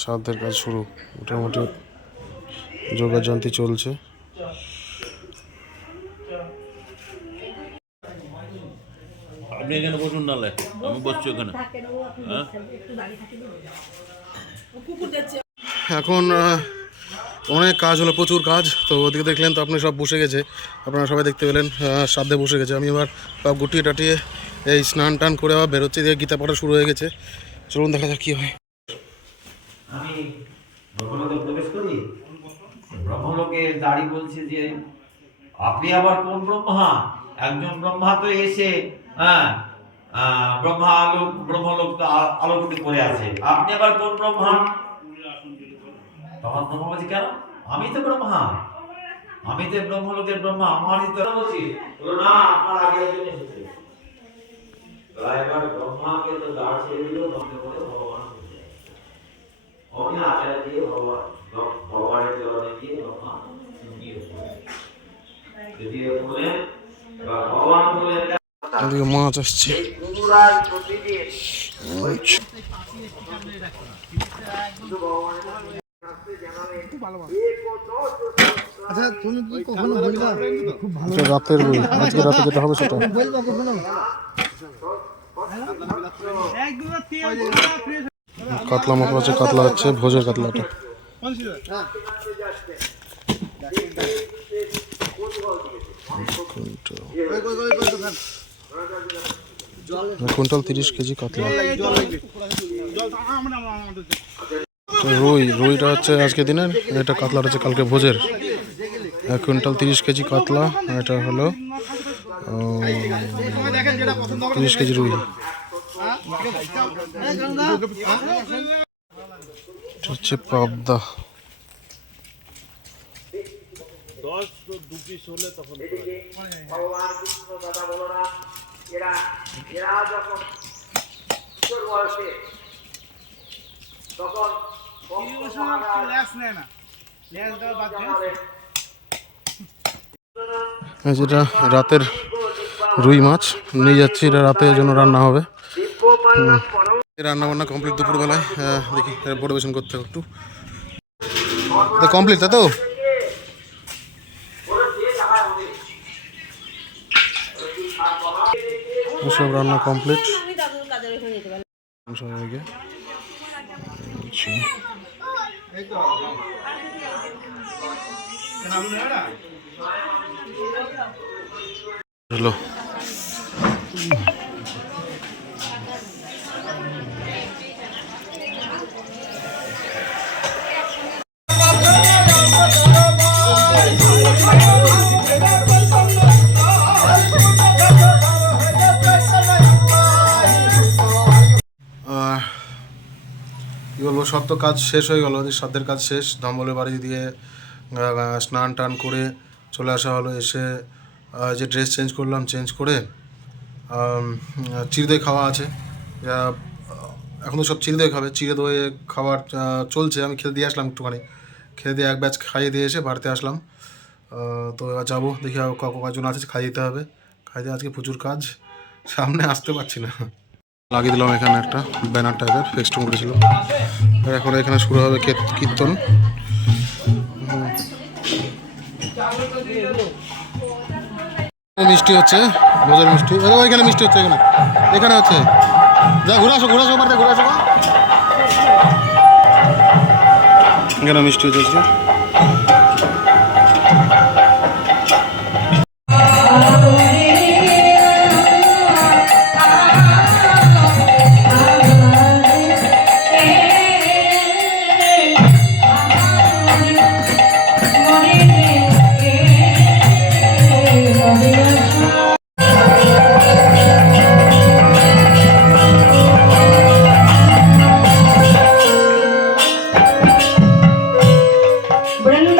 শ্রাদ্ধের কাজ শুরু, মোটামুটি যোগাযন্ত্র চলছে। আপনি এখানে বসুন, নালে আমি বসছি ওখানে। এখন অনেক কাজ হলো, প্রচুর কাজ। তো ওদিকে দেখলেন তো আপনি, সব বসে গেছে, আপনারা সবাই দেখতে পেলেন শ্রাদ্ধে বসে গেছে। আমি এবার সব গুটিয়ে টাটিয়ে এই স্নান টান করে আবার বেরোচ্ছি, দিয়ে গীতা পড়া শুরু হয়ে গেছে। চলুন দেখা যাক কী হয়। আমি ব্রহ্মলোকে প্রবেশ করি, ব্রহ্মলোকে দাঁড়ি বলছে যে আপনি আবার কোন ব্রহ্মা? একজন ব্রহ্মা তো এসে ব্রহ্মলোক তো আলোকিত করে আছে, আপনি আবার কোন ব্রহ্মা? তখন ব্রহ্মা বলছে কেন, আমি তো ব্রহ্মা, আমি তো ব্রহ্মলোকের ব্রহ্মা, আমারই তো বলছি। না, আপনার আগে একজন এসেছে। এবার ব্রহ্মাকে তো দাঁড় ছেড়ে দিল, বন্ধ করে ভগবান আচার্য দিয়ে ভগবানের চরণে গিয়ে ভগবান ভগবান বলেন এদিকে মাছ আসছে। আচ্ছা, তুমি কি কখনো বলবা খুব ভালো রাতের রুই, আজকে রাতে যেটা হবে সেটা। বলবা কখনো? কাতলা মাখা আছে, কাতলা হচ্ছে ভোজের কাতলাটা। কুইন্টাল 30 কেজি কাতলা। রুইটা হচ্ছে আজকে দিনের, এটা কাতলাটা হচ্ছে কালকে ভোজের। 1 কুইন্টাল 30 কেজি কাতলা, এটা হলো 30 কেজি রুই। এটা হচ্ছে পাবদা। ভগবান কৃষ্ণ দাদা বলরা এরা যখন কিশোর বয়সে, তখন যেটা রাতের রুই মাছ নিয়ে যাচ্ছি, এটা রাতের জন্য রান্না হবে। রান্না বান্না কমপ্লিট দুপুরবেলায়। দেখি পরিবেশন করতে হবে একটু। কমপ্লিট, তাই তো? সব রান্না কমপ্লিট সবাইকে। হ্যালো, কী বলবো, সব তো কাজ শেষ হয়ে গেলো। শ্রাদ্ধের কাজ শেষ, ধামবলের বাড়ি দিয়ে স্নান টান করে চলে আসা হলো। এসে যে ড্রেস চেঞ্জ করলাম, চেঞ্জ করে চিড়ে দই খাওয়া আছে। এখন তো সব চিড়ে দই খাবে, চিড়ে দই খাবার চলছে। আমি খেতে দিয়ে আসলাম একটুখানি, খেতে দিয়ে এক ব্যাচ খাইয়ে দিয়ে এসে বাড়িতে আসলাম। তো এবার যাবো, দেখি কজন আছে, খাইয়ে দিতে হবে। খাইয়ে আজকে প্রচুর কাজ, সামনে আসতে পারছি না। লাগিয়ে দিলাম এখানে একটা ব্যানার টাইপের, ফেস্টুন করেছিলাম। এখন এখানে শুরু হবে কীর্তন। মিষ্টি হচ্ছে, ভোজের মিষ্টি। ওইখানে মিষ্টি হচ্ছে, এখানে হচ্ছে। যা ঘুরে আসো বাড়িতে ঘুরে আসো। এখানে মিষ্টি হচ্ছে। Bueno,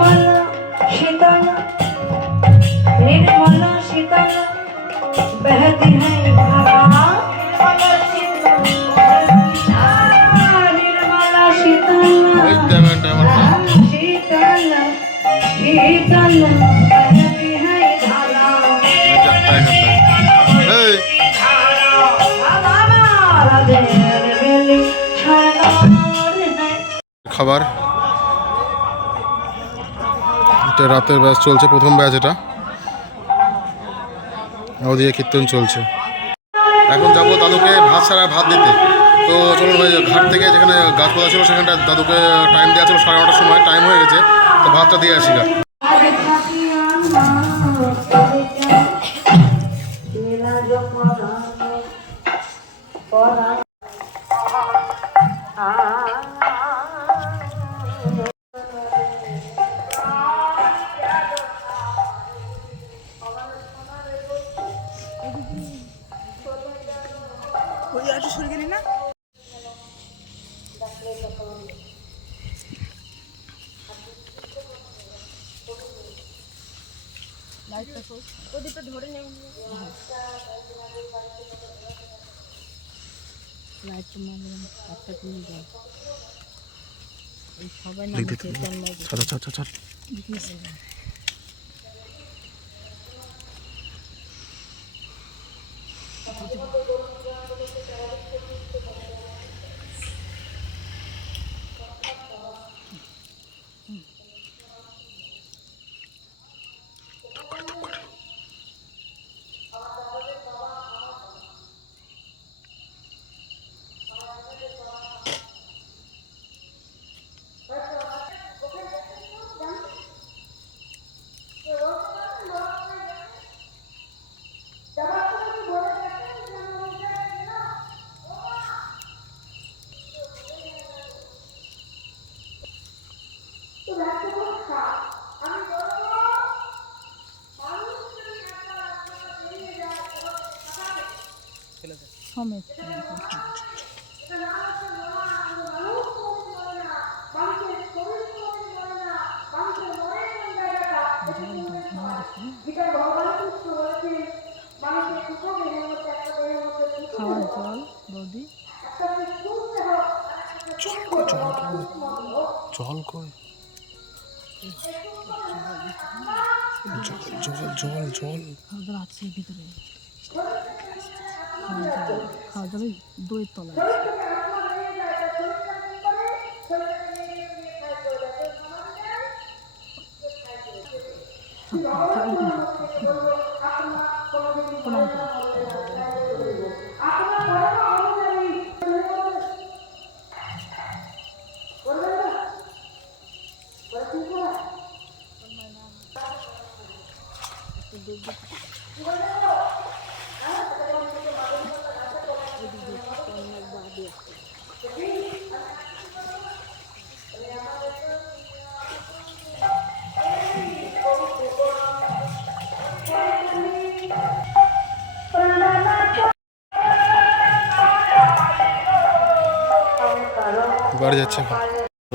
निर्मल शीतल निर्मल शीतल बहती है धारा निर्मल शीतल ওই ড্যামেন্ট আমারটা शीतल शीतल बहती है धारा চারটা এখানটায় এই খাবার এটা রাতের ব্যাচ চলছে, প্রথম ব্যাচ এটা। ওদিকে কীর্তন চলছে। এখন যাবো দাদুকে ভাত ছাড়া ভাত দিতে। তো চলুন ভাই, ঘাট থেকে যেখানে গাছ পোতা ছিল সেখানটা দাদুকে টাইম দেওয়া ছিল 9:30টার সময়, টাইম হয়ে গেছে, তো ভাতটা দিয়ে আসি গা। খাওয়ার জল বৌদি জল কই? জল জল জল খাওয়া জল আছে ভিতরে খাওয়া জল দইয়ের তলায় প্রণাম করো। বাড়ি যাচ্ছে এখন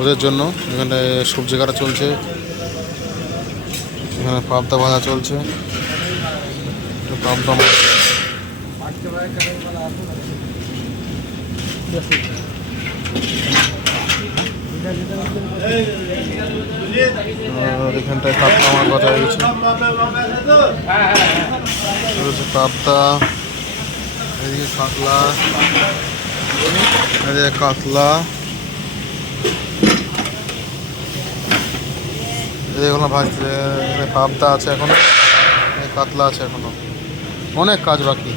ওদের জন্য। এখানে সবজি কাটা চলছে, এখানে পাবদা ভাজা চলছে, পাবদা মাছ। আর এখানটায় কাতলা মাছ ভাজা হয়ে গেছে, পাবদা, এদিকে কাতলা, এদিকে কাতলা, এগুলো ভাজতে। এখানে পাবদা আছে এখনো, কাতলা আছে এখনো, অনেক কাজ বাকি।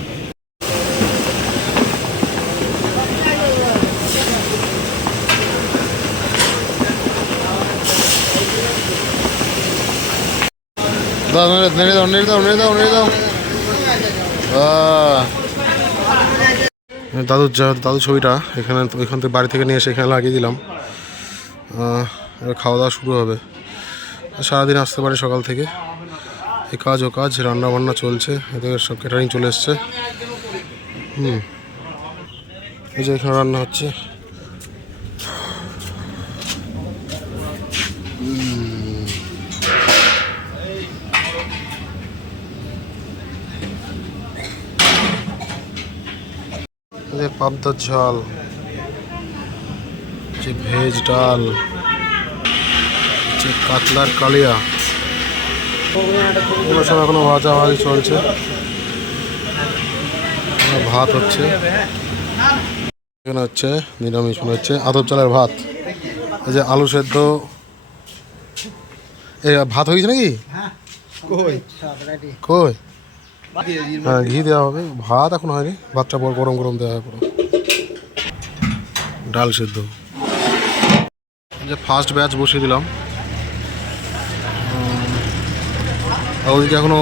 নেড়ে দাও নেড়ে দাও নেড়ে দাও নেড়ে দাও। দাদু ছবিটা এখানে, ওইখান থেকে বাড়ি থেকে নিয়ে এসে এখানে লাগিয়ে দিলাম। এবার খাওয়া দাওয়া শুরু হবে। সারাদিন আসতে পারে সকাল থেকে, এই কাজ ও কাজ, রান্না বান্না চলছে, এদের সব ক্যাটারিং চলে এসছে। এই যে এখানে রান্না হচ্ছে। পাবদার ঝাল, যে ভেজ ডাল, যে কাতলার কালিয়া, এগুলো সব এখনো ভাজাভাজি চলছে। ভাত হচ্ছে, এখানে হচ্ছে নিরামিষ, হচ্ছে আতপ চালের ভাত। এই যে আলু সেদ্ধ, এ ভাত হয়েছে নাকি? কই? হ্যাঁ, ঘি দেওয়া হবে, ভাত এখন হয়নি, ভাতটা পর গরম গরম দেওয়া হবে পুরো। ডাল সেদ্ধ, যে ফার্স্ট ব্যাচ বসিয়ে দিলাম। আর ওদিকে এখনো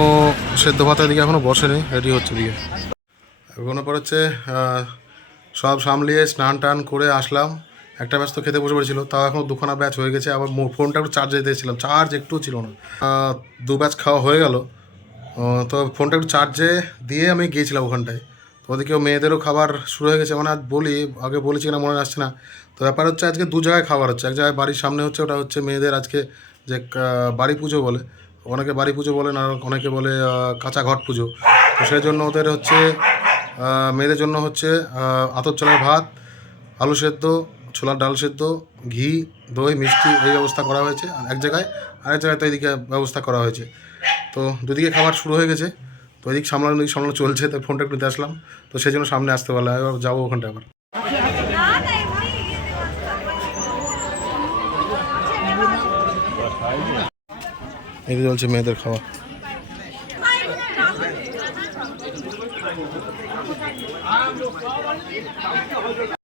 সেদ্ধ ভাত এদিকে এখনো বসেনি, রেডি হচ্ছে দিকে। এখনো পর হচ্ছে সব সামলিয়ে স্নান টান করে আসলাম। একটা ব্যাচ তো খেতে বসে পড়েছিল, তাও এখন দুখানা ব্যাচ হয়ে গেছে। আবার ফোনটা একটু চার্জে দিয়েছিলাম, চার্জ একটু ছিল না। দু ব্যাচ খাওয়া হয়ে গেল, তো ফোনটা একটু চার্জে দিয়ে আমি গিয়েছিলাম ওখানটায়। তো ওদিকেও মেয়েদেরও খাবার শুরু হয়ে গেছে, মানে আগে বলেছি কিনা মনে আসছে না। তো ব্যাপার হচ্ছে আজকে দু জায়গায় খাবার হচ্ছে। এক জায়গায় বাড়ির সামনে হচ্ছে, ওটা হচ্ছে মেয়েদের আজকে যে বাড়ি পুজো বলে, অনেকে বাড়ি পুজো বলেন আর অনেকে বলে কাঁচা ঘট পুজো। তো সেই জন্য ওদের হচ্ছে মেয়েদের জন্য হচ্ছে আতপ চালের ভাত, আলু সেদ্ধ, ছোলার ডাল সেদ্ধ, ঘি, দই, মিষ্টি, এই ব্যবস্থা করা হয়েছে এক জায়গায়। আরেক জায়গায় তো এদিকে ব্যবস্থা করা হয়েছে। তো দুদিকে খাবার শুরু হয়ে গেছে, তো এদিক সামলানো চলছে। তো ফোনটা একটু দিয়ে আসলাম, তো সেই জন্য সামনে আসতে পারলাম। এবার যাবো ওখানটা আবার। এই চলছে মেয়েদের খাওয়া।